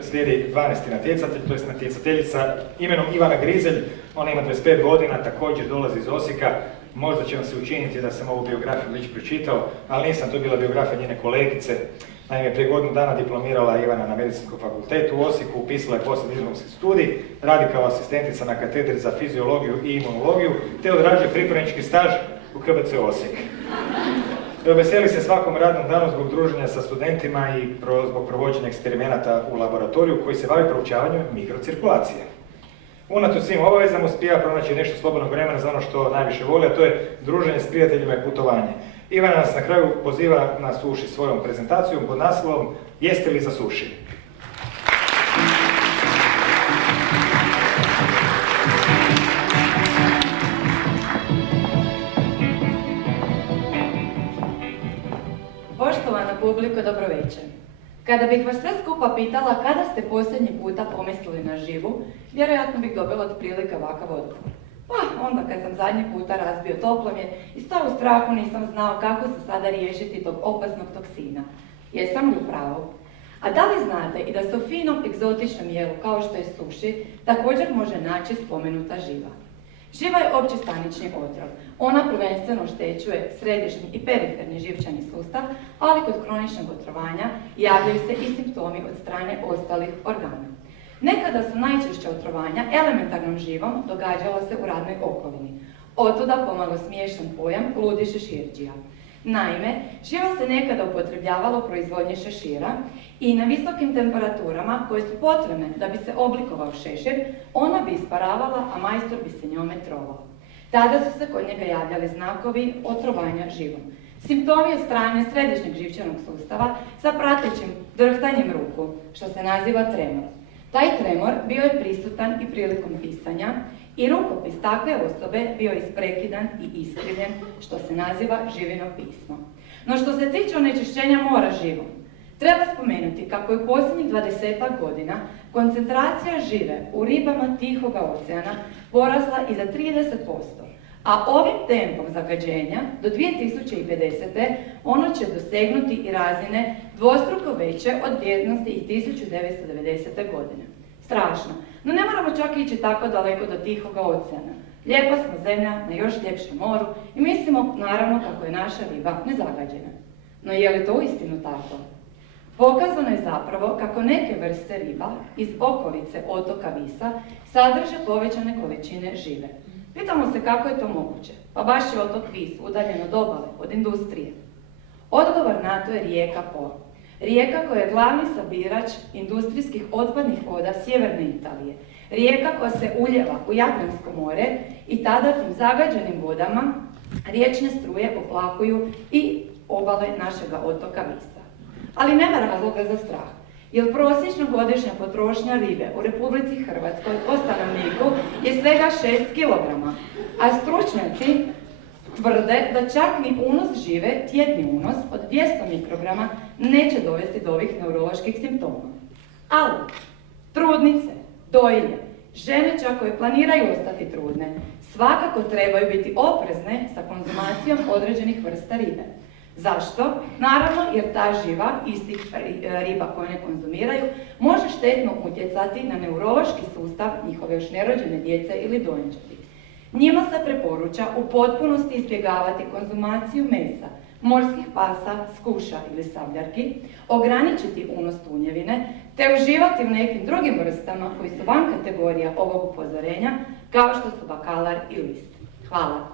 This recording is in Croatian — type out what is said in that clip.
Slijedi 12. natjecatelj, to je natjecateljica imenom Ivana Grizelj. Ona ima 25 godina, također dolazi iz Osijeka. Možda će vam se učiniti da sam ovu biografiju već pročitao, ali nisam, to je bila biografija njene kolegice. Naime, prije godinu dana diplomirala Ivana na Medicinskom fakultetu u Osijeku, upisala je poslijediplomski studij, radi kao asistentica na katedri za fiziologiju i imunologiju, te odrađuje pripravnički staž u KBC Osijek. Veseli se svakom radnom danu zbog druženja sa studentima i zbog provođenja eksperimenata u laboratoriju koji se bavi proučavanjem mikrocirkulacije. Unatoč svim obavezama uspija pronaći nešto slobodnog vremena za ono što najviše voli, a to je druženje s prijateljima i putovanje. Ivana nas na kraju poziva na suši svojom prezentacijom pod naslovom Jeste li za suši? Poštovana publiko, dobro večer. Kada bih vas sve skupa pitala kada ste posljednji puta pomislili na živu, vjerojatno bih dobila otprilike ovakav odgovor. Pa, onda kad sam zadnji puta razbio toplomjer i stao u strahu nisam znao kako se sada riješiti tog opasnog toksina. Jesam li u pravu? A da li znate i da se u finom egzotičnom jelu, kao što je suši, također može naći spomenuta živa? Živa je opći stanični otrov. Ona prvenstveno oštećuje središnji i periferni živčani sustav, ali kod kroničnog otrovanja javljaju se i simptomi od strane ostalih organa. Nekada su najčešća otrovanja elementarnom živom događala se u radnoj okolini. Otuda pomalo smiješan pojam ludi šeširđija. Naime, živa se nekada upotrebljavala u proizvodnji šešira i na visokim temperaturama koje su potrebne da bi se oblikovao šešir, ona bi isparavala, a majstor bi se njome trovao. Tada su se kod njega javljali znakovi otrovanja živom. Simptomi od strane središnjeg živčanog sustava sa pratećim drhtanjem ruku, što se naziva tremor. Taj tremor bio je prisutan i prilikom pisanja i rukopis takve osobe bio isprekidan i iskrivljen, što se naziva živino pismo. No što se tiče onečišćenja mora živom, treba spomenuti kako je u posljednjih 20 godina koncentracija žive u ribama Tihoga oceana porasla i za 30%, a ovim tempom zagađenja do 2050. ono će dosegnuti i razine dvostruko veće od vrijednosti i 1990. godine. Strašno, no ne moramo čak ići tako daleko do Tihoga oceana. Lijepa smo zemlja na još ljepšem moru i mislimo naravno kako je naša riba nezagađena. No je li to uistinu tako? Pokazano je zapravo kako neke vrste riba iz okolice otoka Visa sadrže povećane količine žive. Pitamo se kako je to moguće, pa baš je otok Vis udaljen od obale, od industrije. Odgovor na to je rijeka Po. Rijeka koja je glavni sabirač industrijskih otpadnih voda sjeverne Italije. Rijeka koja se uljeva u Jadransko more i tada tim zagađenim vodama riječne struje oplakuju i obale našega otoka Visa. Ali nema razloga za strah, jer prosječno godišnja potrošnja ribe u Republici Hrvatskoj po stanovniku je svega 6 kg, a stručnjaci tvrde da čak ni unos žive, tjedni unos od 200 mikrograma, neće dovesti do ovih neuroloških simptoma. Ali, trudnice, dojilje, žene čak koje planiraju ostati trudne, svakako trebaju biti oprezne sa konzumacijom određenih vrsta ribe. Zašto? Naravno jer ta živa, istih riba koje ne konzumiraju, može štetno utjecati na neurološki sustav njihove još nerođene djece ili dojenčadi. Njima se preporuča u potpunosti izbjegavati konzumaciju mesa, morskih pasa, skuša ili sabljarki, ograničiti unos tunjevine, te uživati u nekim drugim vrstama koji su van kategorija ovog upozorenja, kao što su bakalar i list. Hvala.